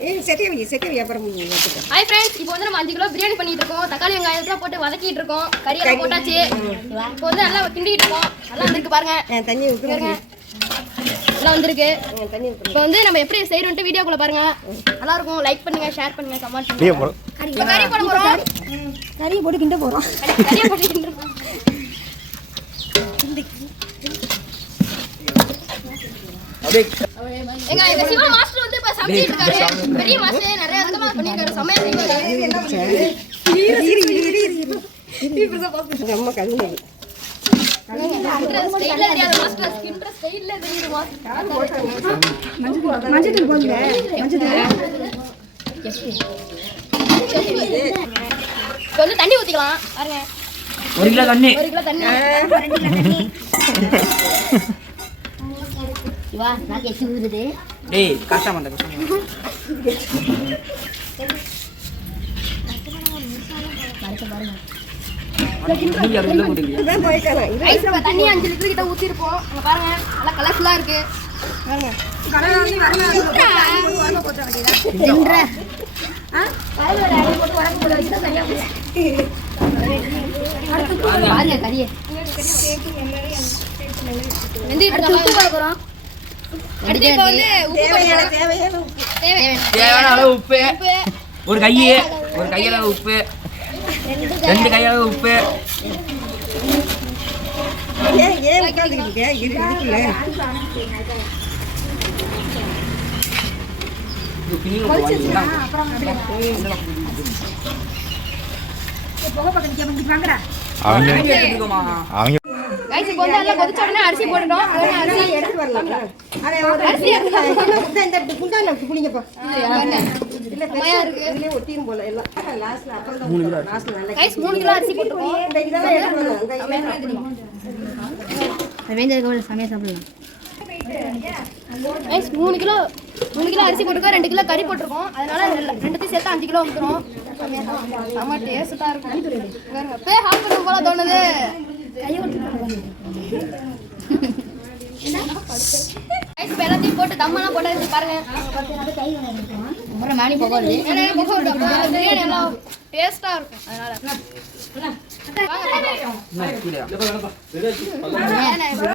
Hi friends, இப்போ வந்து நம்ம 5 கிலோ பிரியாணி பண்ணிட்டு இருக்கோம். தக்காளி வெங்காயத்தெல்லாம் போட்டு வதக்கிட்டு இருக்கோம். கறியெல்லாம் போட்டாச்சு. இப்போ வந்து நல்லா கிண்டிட்டு இருக்கோம். நல்லா வந்திருக்கு பாருங்க. தண்ணி ஊத்துங்க. நல்லா வந்திருக்கு. இப்போ வந்து நம்ம எப்படி செய்யறோம்னு வீடியோக்குள்ள பாருங்க. நல்லா இருக்கும். லைக் பண்ணுங்க, ஷேர் பண்ணுங்க, கமெண்ட் பண்ணுங்க. கறி போட போறோம். கறி போட்டு கிண்ட போறோம். கறியை போட்டு கிண்ட போறோம். எங்க சிவா மாஸ்டர் வந்து இப்ப சமைச்சிட்டு இருக்காரு. பெரிய மாஸ்டர் நிறைய விதமா பண்ணிருக்காரு. சமையல் செய்வாரு. அம்மா கல்லுது. ஸ்டைல்ல தெரியாத மாஸ்டர் ஸ்கின்ற ஸ்டைல்ல தெரியுது மாஸ்டர். மஞ்சள் போடுங்க. மஞ்சள் கொஞ்சம் தண்ணி ஊத்திக்கலாம் பாருங்க. 1 கிலோ தண்ணி. 1 கிலோ தண்ணி. சிவா நான் கேசி ஊதுது. டேய் காசா மண்ட. தண்ணி 5 லிட்டர் கிட்ட ஊத்திருப்போம். பாருங்க நல்லா கலர்ஃபுல்லா இருக்கு. பாருங்க தேவையான அளவு உப்பு. ஒரு கையளவு உப்பு. 2 கையளவு உப்பு. இப்போ வந்து எல்லாம் கொதிச்ச உடனே அரிசி போட்டுட்டோம். அரிசி எடுத்து வரலாம். அரிசி புளிங்கப்பா. செமையா இருக்கு. இதுலயே ஒட்டிரும் போல எல்லாம். லாஸ்ட்ல அப்புறம் தான் 3 கிலோ அரிசி போட்டுருக்கோம். இதெல்லாம் எடுத்து வரலாம். சமையல் சாப்பிடலாம். 3 கிலோ அரிசி போட்டுருக்கோம். 2 கிலோ கறி போட்டிருக்கோம். அதனால ரெண்டுத்தையும் சேர்த்து 5 கிலோ வந்துடும். செம்ம டேஸ்டா இருக்கும். போய் ஹாஃப் பண்ண போல தோணுது. எல்லாத்தையும் போட்டு தம்மெல்லாம் போட்டு பாருங்க. பிரியாணி எல்லாம் டேஸ்டா இருக்கும். அதனால